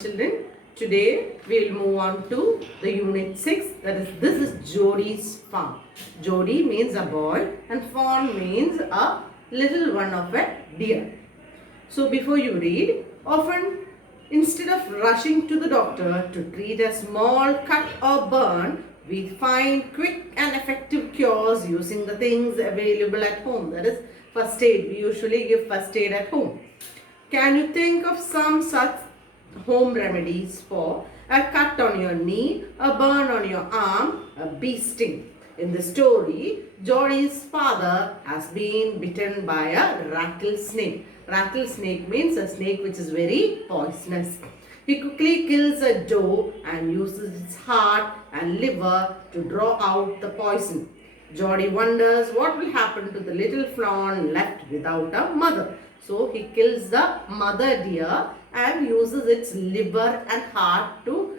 Children, today we will move on to the unit 6, that is this is Jody's farm. Jody means a boy and Fawn means a little one of a deer. So before you read, often instead of rushing to the doctor to treat a small cut or burn, we find quick and effective cures using the things available at home. That is first aid. We usually give first aid at home. Can you think of some such home remedies for a cut on your knee, a burn on your arm, a bee sting? In the story, Jody's father has been bitten by a rattlesnake. Rattlesnake means a snake which is very poisonous. He quickly kills a doe and uses its heart and liver to draw out the poison. Jody wonders what will happen to the little fawn left without a mother. So he kills the mother deer and uses its liver and heart to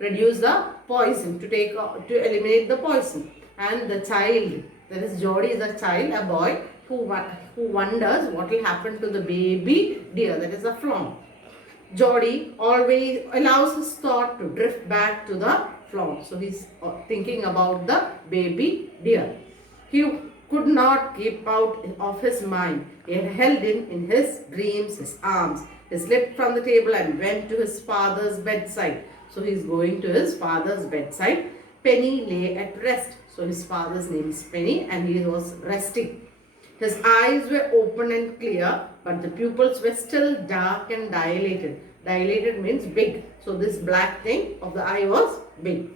reduce the poison, to eliminate the poison. And the child, that is Jody is a child, a boy who wonders what will happen to the baby deer, that is a fawn. Jody always allows his thought to drift back to the fawn. So he's thinking about the baby deer. He could not keep out of his mind. He had held in his dreams, his arms. He slipped from the table and went to his father's bedside. So he is going to his father's bedside. Penny lay at rest. So his father's name is Penny and he was resting. His eyes were open and clear, but the pupils were still dark and dilated. Dilated means big. So this black thing of the eye was big.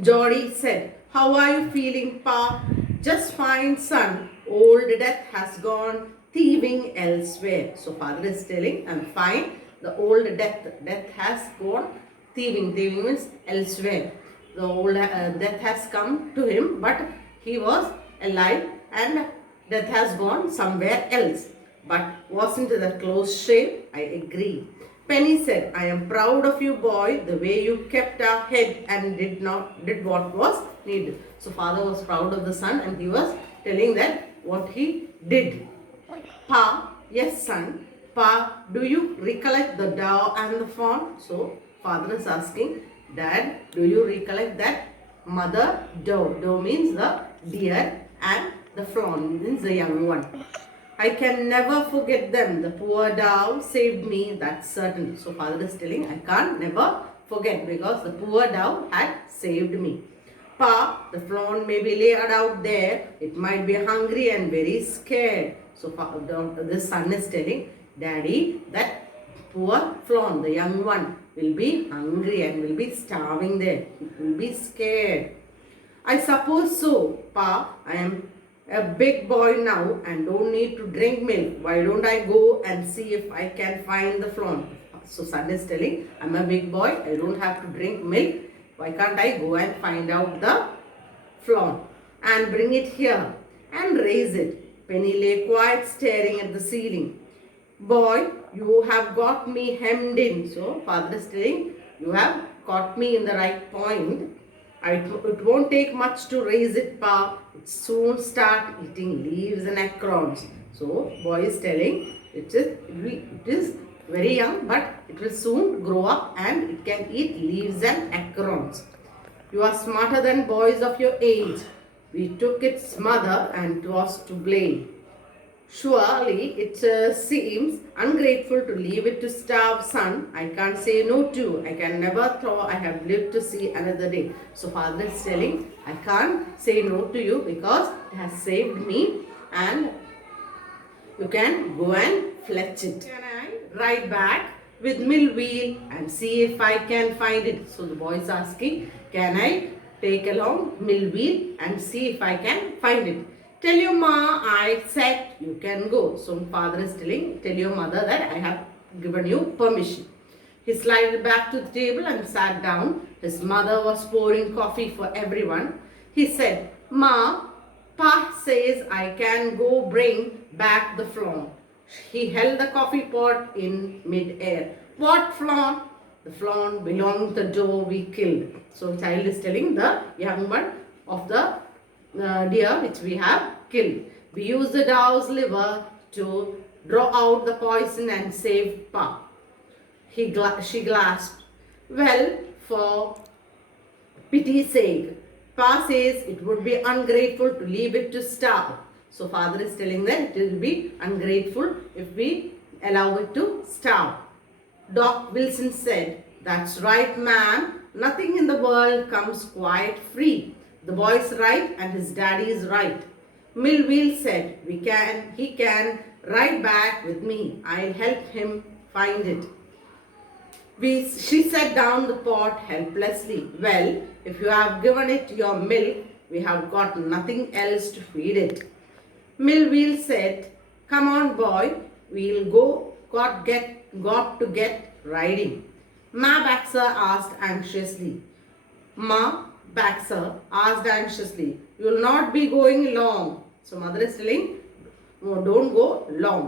Jody said, "How are you feeling, Pa?" "Just fine, son. Old death has gone thieving elsewhere." So father is telling, "I'm fine. The old death has gone thieving." Thieving means elsewhere. The old death has come to him, but he was alive and death has gone somewhere else. But wasn't it a close shave? I agree. Penny said, "I am proud of you, boy, the way you kept our head and did what was needed." So father was proud of the son and he was telling that what he did. "Pa, yes son. Pa, do you recollect the doe and the fawn?" So father is asking, "Dad, do you recollect that mother doe?" Doe means the deer and the fawn means the young one. "I can never forget them. The poor doe saved me, that's certain." So father is telling, I can't never forget because the poor doe had saved me. "Pa, the fawn may be laid out there. It might be hungry and very scared." So the son is telling, "Daddy, that poor fawn, the young one, will be hungry and will be starving there. It will be scared." "I suppose so, Pa. I am a big boy now and don't need to drink milk. Why don't I go and see if I can find the fawn?" So son is telling, "I'm a big boy. I don't have to drink milk. Why can't I go and find out the fawn and bring it here and raise it?" Penny lay quiet staring at the ceiling. "Boy, you have got me hemmed in." So father is telling, "You have caught me in the right point. It won't take much to raise it, Pa. It soon start eating leaves and acorns." So boy is telling, it is very young, but it will soon grow up and it can eat leaves and acorns. "You are smarter than boys of your age. We took its mother and it was to blame. Surely it seems ungrateful to leave it to starve, son. I can't say no to. I can never thought I have lived to see another day." So father is telling, I can't say no to you because it has saved me and you can go and fletch it. "Can I ride back with mill wheel and see if I can find it?" So the boy is asking, "Can I take along mill wheel and see if I can find it?" "Tell your ma I said you can go." So father is telling, tell your mother that I have given you permission. He slid back to the table and sat down. His mother was pouring coffee for everyone. He said, "Ma, Pa says I can go bring back the fawn." He held the coffee pot in mid-air. "What fawn?" "The fawn belonged to the doe we killed." So the child is telling the young one of the deer which we have killed. "We use the doe's liver to draw out the poison and save Pa." She gasped. Well, for pity's sake. Pa says it would be ungrateful to leave it to starve. So father is telling that it will be ungrateful if we allow it to starve. Doc Wilson said, "That's right, ma'am. Nothing in the world comes quite free. The boy's right and his daddy is right." Millville said, he can ride back with me. I'll help him find it. She set down the pot helplessly. Well, if you have given it your milk, we have got nothing else to feed it. Millville said, "Come on, boy, we'll go. Got to get riding." Ma Baxter asked anxiously. Ma Baxter asked anxiously, "You'll not be going long." So mother is telling, "No, don't go long."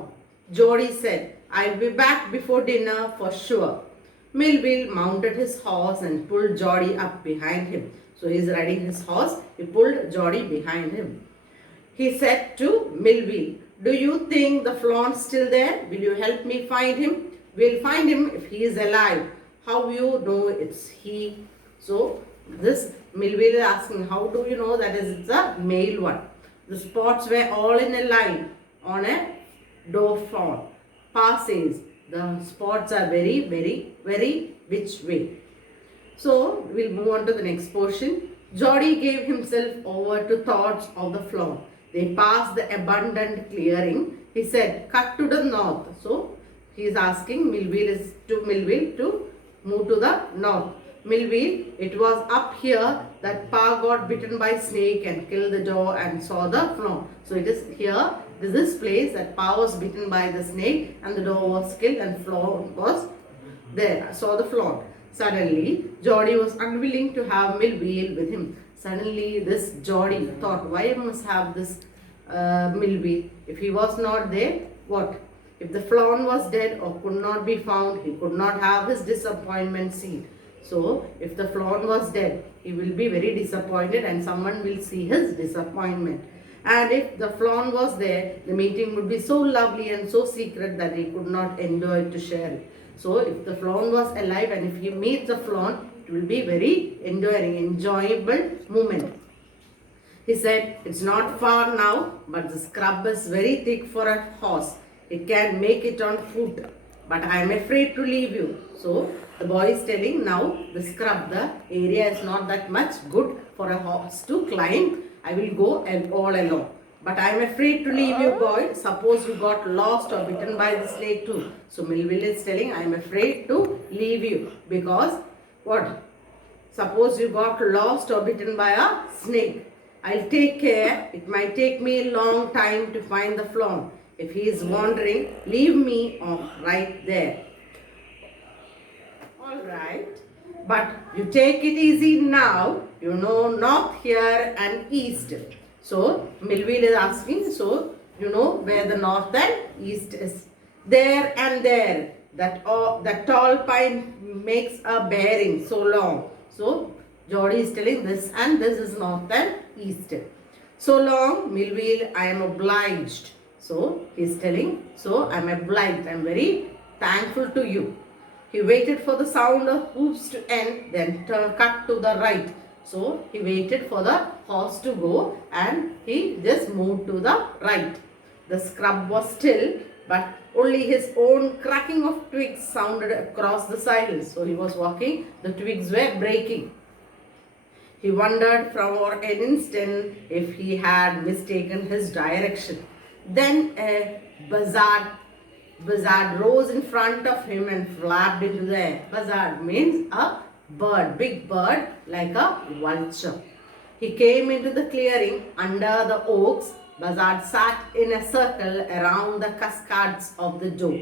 Jody said, "I'll be back before dinner for sure." Millville mounted his horse and pulled Jody up behind him. So he's riding his horse. He pulled Jody behind him. He said to Millville, "Do you think the Fawn's still there? Will you help me find him? We'll find him if he is alive." "How you know it's he?" So this Millville is asking, "How do you know that is the male one?" The spots were all in a line on a doe fawn. Pa says, the spots are very, very, very which way. So we'll move on to the next portion. Jody gave himself over to thoughts of the fawn. They passed the abundant clearing. He said, "Cut to the north." So he is asking Millville to move to the north. Millville, "It was up here that Pa got bitten by snake and killed the doe and saw the fawn." So it is here, this place that Pa was bitten by the snake and the doe was killed and fawn was there, saw the fawn. Suddenly, Jody was unwilling to have Millville with him. Suddenly, this Jody thought, why must have this Millville? If he was not there, what? If the fawn was dead or could not be found, he could not have his disappointment seen. So, if the fawn was dead, he will be very disappointed and someone will see his disappointment. And if the fawn was there, the meeting would be so lovely and so secret that he could not endure to share it. So, if the fawn was alive and if he meets the fawn, it will be very enduring, enjoyable moment. He said, "It's not far now, but the scrub is very thick for a horse. It can make it on foot, but I am afraid to leave you." So, the boy is telling now the scrub, the area is not that much good for a horse to climb. I will go all alone. But I am afraid to leave you, boy. Suppose you got lost or bitten by the snake too. So Millville is telling, I am afraid to leave you. Because what? Suppose you got lost or bitten by a snake. I'll take care. It might take me a long time to find the fawn. If he is wandering, leave me right there. Alright. But you take it easy now. You know north here and east. So Millville is asking, so you know where the north and east is. There and there. That tall pine makes a bearing so long. So Jody is telling this and this is north and east. "So long, Millville, I am obliged." So he is telling, so I am obliged. I am very thankful to you. He waited for the sound of hoofs to end, then cut to the right. So he waited for the horse to go and he just moved to the right. The scrub was still, but only his own cracking of twigs sounded across the silence. So he was walking, the twigs were breaking. He wondered for an instant if he had mistaken his direction. Then a buzzard rose in front of him and flapped into the air. Buzzard means a bird, big bird like a vulture. He came into the clearing under the oaks. Buzzard sat in a circle around the cascades of the doe.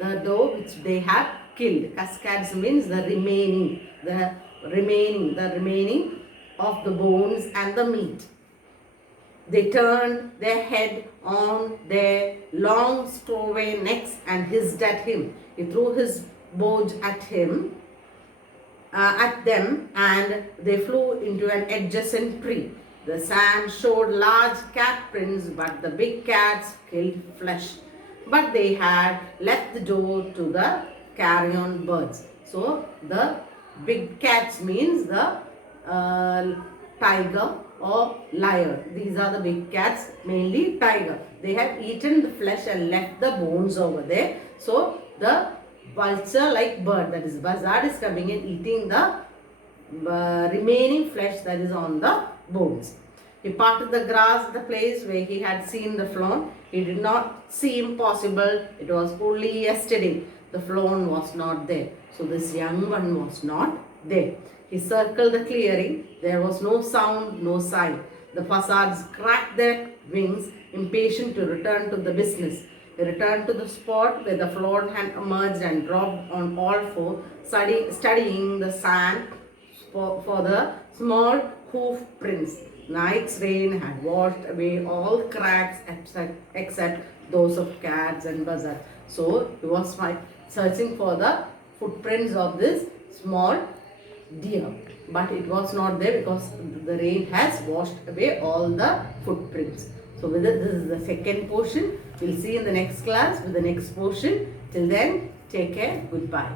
The doe which they have killed. Cascades means the remaining of the bones and the meat. They turned their head on their long strawy necks and hissed at him. He threw his bow at them and they flew into an adjacent tree. The sand showed large cat prints, but the big cats killed flesh. But they had left the door to the carrion birds. So the big cats means the tiger or lion. These are the big cats, mainly tiger. They have eaten the flesh and left the bones over there. So the vulture like bird, that is buzzard, is coming and eating the remaining flesh that is on the bones. He parted the grass at the place where he had seen the fawn. It did not seem possible. It was only yesterday. The fawn was not there. So this young one was not there. He circled the clearing. There was no sound, no sign. The buzzards cracked their wings, impatient to return to the business. He returned to the spot where the fawn had emerged and dropped on all fours, studying the sand for the small hoof prints. Night's rain had washed away all cracks except those of cats and buzzards. So he was searching for the footprints of this small deer, but it was not there because the rain has washed away all the footprints. So with this is the second portion. We'll see in the next class with the next portion. Till then, take care. Goodbye.